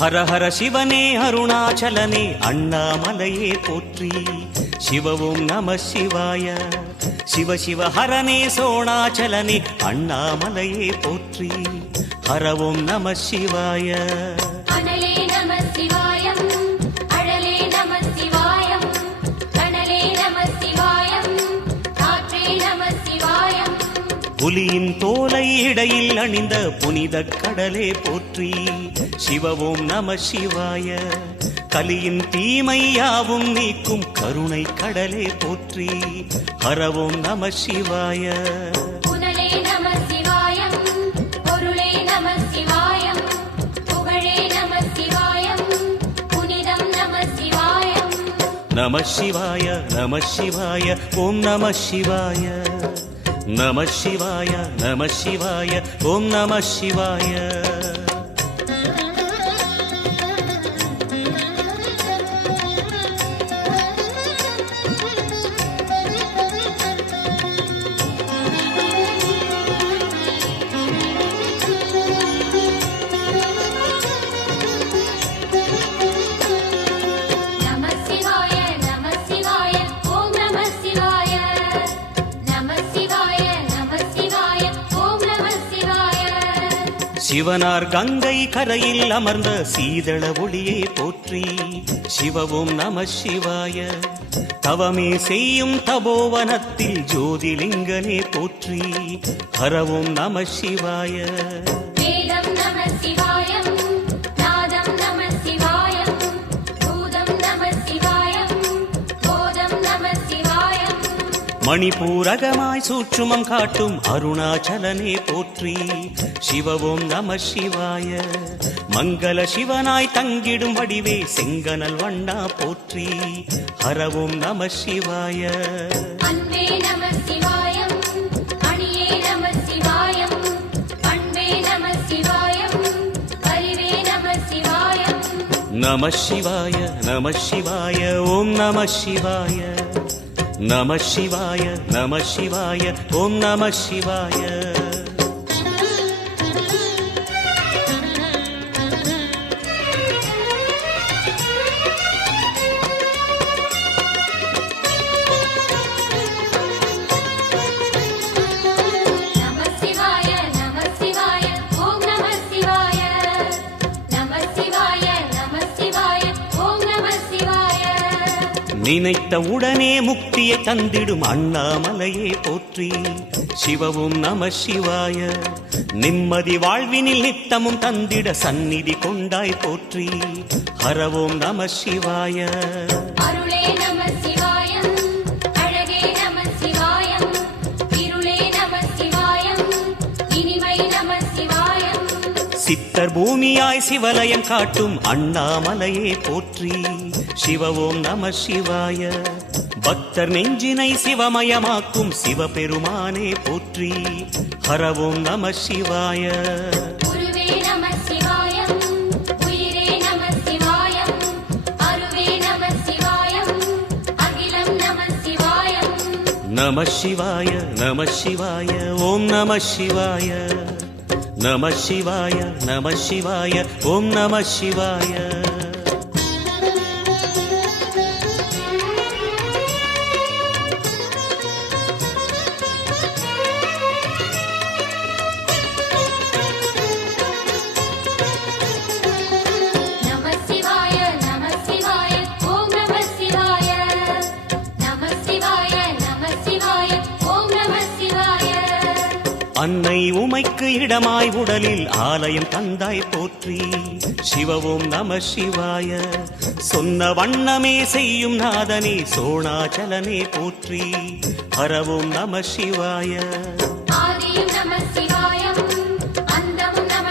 ஹர ஹர சிவனே அருணாச்சலனே அண்ணாமலையே போற்றி. சிவ ஓம் நம சிவாய. சிவ சிவ ஹரனே சோணாச்சலனே அண்ணாமலையே போற்றி. ஹர ஓம் நம சிவாய. அனலே நம சிவாயம், அழலே நம சிவாயம், கனலே நம சிவாயம், காற்றே நம சிவாயம். புலியின் தோலை இடையில் அணிந்த புனித கடலே போற்றி. சிவ ஓம் நம சிவாய. கலியின் தீமை யாவும் நீக்கும் கருணை கடலே போற்றி. ஹர ஓம் நம சிவாய. புனலே நம சிவாயம், பொருளே நம சிவாயம், புகழே நம சிவாயம், புனிதம் நம சிவாயம். நம சிவாய நம சிவாய ஓம் நம சிவாய. நம சிவாய நம சிவாய ஓம் நம சிவாய. நம சிவாய நம சிவாய ஓம் நம சிவாய. நம சிவாய நம சிவாய ஓம் நம சிவாய. சிவனார் கங்கை கரையில் அமர்ந்த சீதள ஒளியே போற்றி. சிவ ஓம் நம சிவாய. தவமே செய்யும் தபோவனத்தில் ஜோதிலிங்கனே போற்றி. ஹர ஓம் நம சிவாய. வேதம் நம சிவாயம், நாதம் நம சிவாயம், பூதம் நம சிவாயம், போதம் நம சிவாயம். மணிபூரகமாய் சூற்றுமம் காட்டும் அருணாச்சலனே போற்றி. சிவ ஓம் நம சிவாய. மங்கள சிவனாய் தங்கிடும் வடிவே செங்கனல் வண்ணா போற்றி. ஹர ஓம் நம சிவாய. அன்பே நம சிவாயம், அணியே நம சிவாயம், பண்பே நம சிவாயம், அறிவே நம சிவாயம். நம சிவாய நம சிவாய ஓம் நம சிவாய. நம சிவாய நம சிவாய ஓம் நம சிவாய. நம சிவாய நம சிவாய ஓம் நம சிவாய. நம சிவாய நம சிவாய ஓம் நம சிவாய. நினைத்த உடனே முக்தியை தந்திடும் அண்ணாமலையே போற்றி. சிவ ஓம் நம சிவாய. நிம்மதி வாழ்வினில் நித்தமும் தந்திட சந்நிதி கொண்டாய் போற்றி. ஹர ஓம் நம சிவாய. அருளே நம சிவாயம், அழகே நம சிவாயம், இருளே நம சிவாயம், இனிமை நம சிவாயம். சித்தர் பூமியாய் சிவலயம் காட்டும் அண்ணாமலையே போற்றி. சிவ ஓம் நம சிவாய. பக்தர் நெஞ்சினை சிவமயமாக்கும் சிவபெருமானே போற்றி. ஹர ஓம் நம சிவாய. குருவே நம சிவாயம், உயிரே நம சிவாயம், அருவே நம சிவாயம், அகிலம் நம சிவாயம். நம சிவாய நம சிவாய ஓம் நம சிவாய. நம சிவாய நம சிவாய ஓம் நம சிவாய. நம சிவாய நம சிவாய ஓம் நம சிவாய. நம சிவாய நம சிவாய ஓம் நம சிவாய. அன்னை உமைக்கு இடமாய் உடலில் ஆலயம் தந்தாய் போற்றி. சிவ ஓம் நம சிவாய. சொன்ன வண்ணமே செய்யும் நாதனே சோணாச்சலனே போற்றி. ஹர ஓம் நம சிவாய. ஆதி